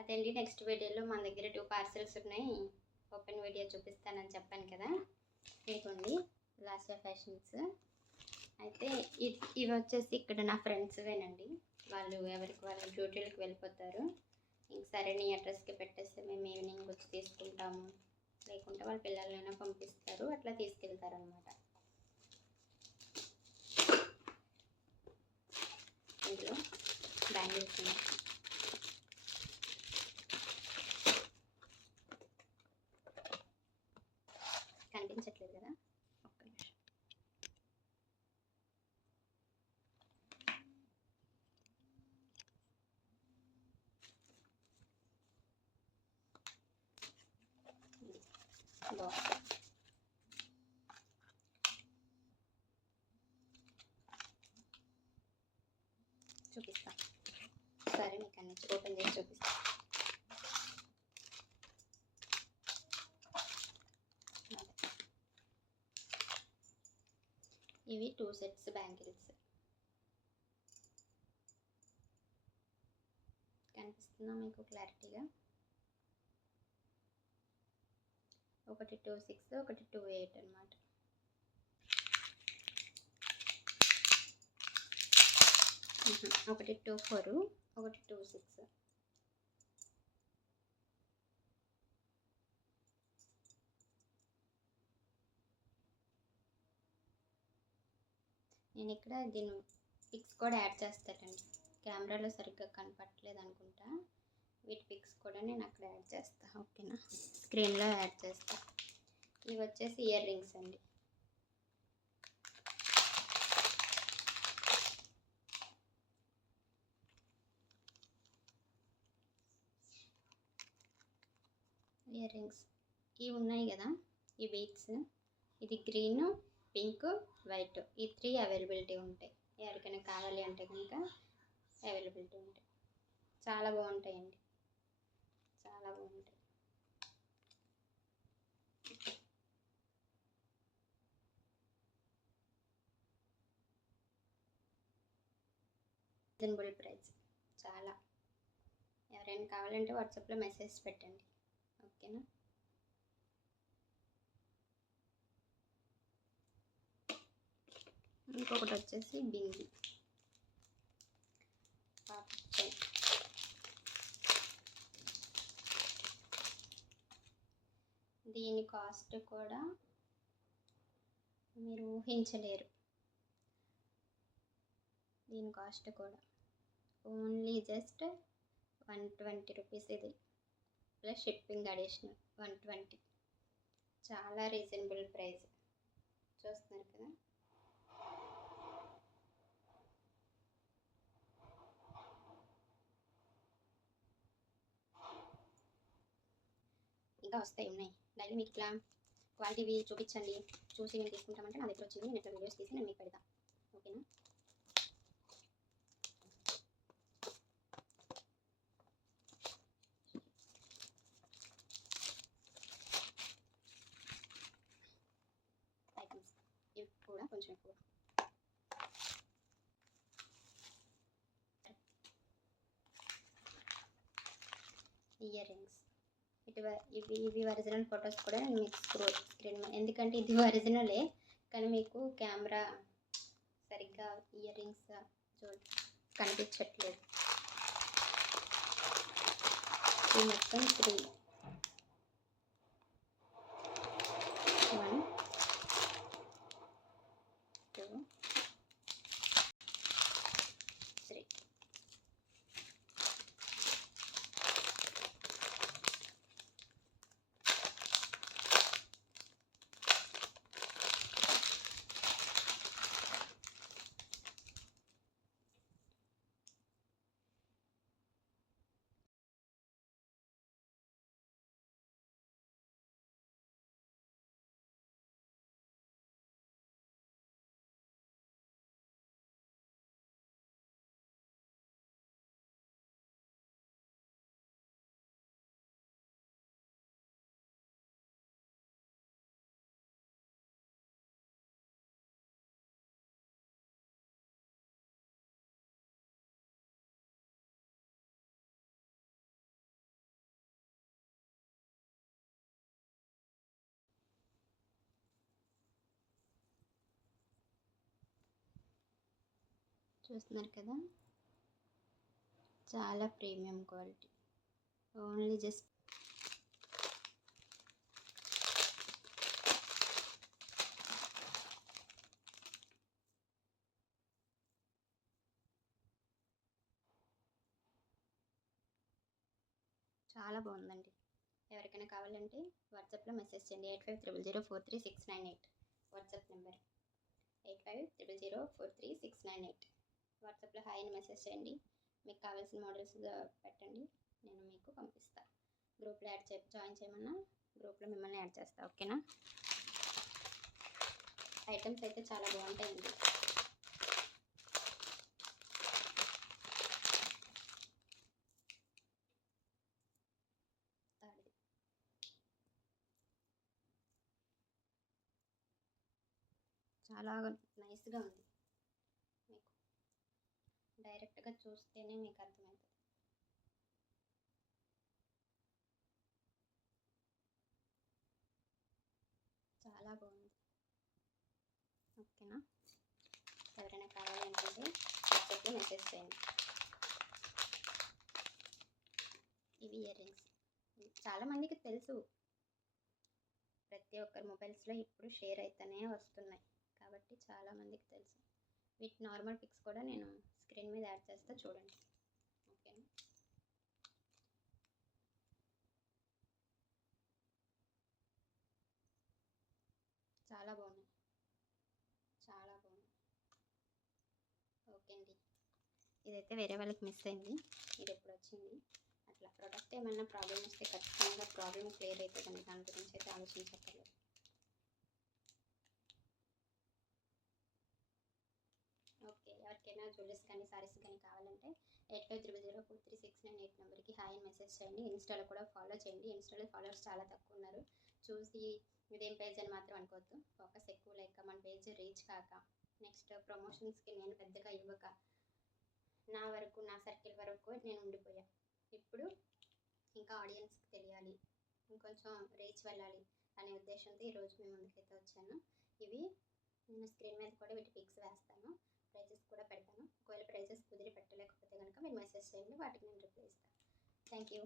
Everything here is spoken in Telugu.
అదండి నెక్స్ట్ వీడియోలో మన దగ్గర 2 పార్సెల్స్ ఉన్నాయి. ఓపెన్ వీడియో చూపిస్తానని చెప్పాను కదా. ఇదిగోండి లాస్ట్ ఫ్యాషన్స్. అయితే ఇవి వచ్చేసి ఇక్కడ నా ఫ్రెండ్స్వేనండి. వాళ్ళు ఎవరికి వాళ్ళు డ్యూటీలకు వెళ్ళిపోతారు. ఇంక సరే నీ అడ్రస్కి పెట్టేస్తే మేము ఈవినింగ్ వచ్చి తీసుకుంటాము, లేకుంటే వాళ్ళ పిల్లలైనా పంపిస్తారు, అట్లా తీసుకెళ్తారనమాట. ఇందులో బ్యాంగిల్స్ ఉన్నాయి. కనిపించట్లేదు కదా, ఒక్క నిమిషం. బాక్స్ చూపిస్తా, సరే మీకు అన్ని ఓపెన్ చేసి చూపిస్తా. ఇవి 2 సెట్స్ బ్యాంగిల్స్. కనిపిస్తుందా మీకు క్లారిటీగా? ఒకటి 2/6, ఒకటి 2/8 అనమాట. ఒకటి 2/4, ఒకటి 2/6. నేను ఇక్కడ దీని పిక్స్ కూడా యాడ్ చేస్తానండి. కెమెరాలో సరిగ్గా కనపడట్లేదు అనుకుంటా. వీటి పిక్స్ కూడా నేను అక్కడ యాడ్ చేస్తాను, ఓకేనా? స్క్రీన్లో యాడ్ చేస్తాను. ఇవి వచ్చేసి ఇయర్ రింగ్స్ అండి. ఇయర్ రింగ్స్ ఇవి ఉన్నాయి కదా, ఈ బీడ్స్. ఇది గ్రీన్, పింక్, వైట్, ఈ 3 అవైలబిలిటీ ఉంటాయి. ఎవరికైనా కావాలి అంటే కనుక అవైలబిలిటీ ఉంటాయి. చాలా బాగుంటాయండి, చాలా బాగుంటాయి. రీజనబుల్ ప్రైస్ చాలా. ఎవరైనా కావాలంటే వాట్సాప్లో మెసేజ్ పెట్టండి, ఓకేనా? ఇంకొకటి వచ్చేసి బింది చైన్. దీని కాస్ట్ కూడా మీరు ఊహించలేరు. దీని కాస్ట్ కూడా ఓన్లీ జస్ట్ 120 రూపీస్. ఇది ప్లస్ షిప్పింగ్ అడిషనల్ 120. చాలా రీజనబుల్ ప్రైస్. చూస్తున్నారు కదా. ఇంకా వస్తాయి, ఉన్నాయి. డైలీ మీకు ఇట్లా క్వాలిటీవి చూపించండి, చూసి మేము తీసుకుంటామంటే నా దగ్గర వచ్చింది. నేను ఇట్లా వీడియోస్ తీసి నేను మీకు పెడతా, ఓకేనా? ఐటమ్స్ ఇవి కూడా కొంచెం ఎక్కువ. ఇయర్ రింగ్స్ ఇవి ఒరిజినల్ ఫొటోస్ కూడా నేను మీకు స్క్రీన్, ఎందుకంటే ఇది ఒరిజినలే కానీ మీకు కెమెరా సరిగ్గా ఇయర్ రింగ్స్ కనిపించట్లేదు. ఇది మొత్తం 3. 1, 2, 3. చూస్తున్నారు కదా, చాలా ప్రీమియం క్వాలిటీ. ఓన్లీ జస్ట్ చాలా బాగుందండి. ఎవరికైనా కావాలంటే వాట్సాప్లో మెసేజ్ చేయండి. 8500043698 వాట్సాప్ నెంబర్ 8500043698. వాట్సాప్లో హాయ్ అని మెసేజ్ చేయండి. మీకు కావాల్సిన మోడల్స్ పెట్టండి, నేను మీకు పంపిస్తాను. గ్రూప్లో జాయిన్ చేయమన్నా గ్రూప్లో మిమ్మల్ని యాడ్ చేస్తా. ఓకేనా? ఐటమ్స్ అయితే చాలా బాగుంటాయండి. చాలా నైస్గా ఉంది. మీకు డైరెక్ట్గా చూస్తేనే మీకు అర్థమవుతుంది. చాలా బాగుంది. ఓకేనా? ఎవరైనా కావాలనుకుంటే వాట్సాప్లో మెసేజ్ చేయండి. ఇవి ఇయర్ రింగ్స్ చాలామందికి తెలుసు, ప్రతి ఒక్కరి మొబైల్స్లో ఇప్పుడు షేర్ అయితేనే వస్తున్నాయి కాబట్టి చాలామందికి తెలుసు. వీటి నార్మల్ పిక్స్ కూడా నేను స్క్రీన్ మీద యాడ్ చేస్తా, చూడండి. ఓకేనా? చాలా బాగున్నాయి, చాలా బాగుంది. ఓకే అండి, ఇదైతే వేరే వాళ్ళకి మిస్ అయింది, ఇది ఎప్పుడు వచ్చింది. అట్లా ప్రోడక్ట్ ఏమైనా ప్రాబ్లం వస్తే ఖచ్చితంగా ప్రాబ్లం క్లియర్ అవుతుందండి, దాని గురించి అయితే ఆలోచించక్కర్లేదు. ఓకే, ఎవరికైనా జ్యువెలర్స్ కానీ సారీస్ కానీ కావాలంటే 8500043698 నెంబర్కి హాయ్ అని మెసేజ్ చేయండి. ఇన్స్టాలో కూడా ఫాలో చేయండి. ఇన్స్టాలో ఫాలోవర్స్ చాలా తక్కువ ఉన్నారు, చూసి ఇదేం పేజ్ అని మాత్రం అనుకోవద్దు. ఫోకస్ ఎక్కువ లేక మన పేజ్ రీచ్ కాక, నెక్స్ట్ ప్రమోషన్స్కి నేను పెద్దగా ఇవ్వక, నా వరకు నా సర్కిల్ వరకు నేను ఉండిపోయా. ఇప్పుడు ఇంకా ఆడియన్స్కి తెలియాలి, ఇంకొంచెం రీచ్ వెళ్ళాలి అనే ఉద్దేశంతో ఈరోజు మీ ముందుకైతే వచ్చాను. ఇవి నేను స్క్రీన్ మీద కూడా వీటి పిక్స్ వేస్తాను, ప్రైజెస్ కూడా పెడతాను. ఒకవేళ ప్రైజెస్ కుదిరి పెట్టలేకపోతే కనుక మీరు మెసేజ్ చేయండి, వాటికి నేను రిప్లై ఇస్తాను. Thank you.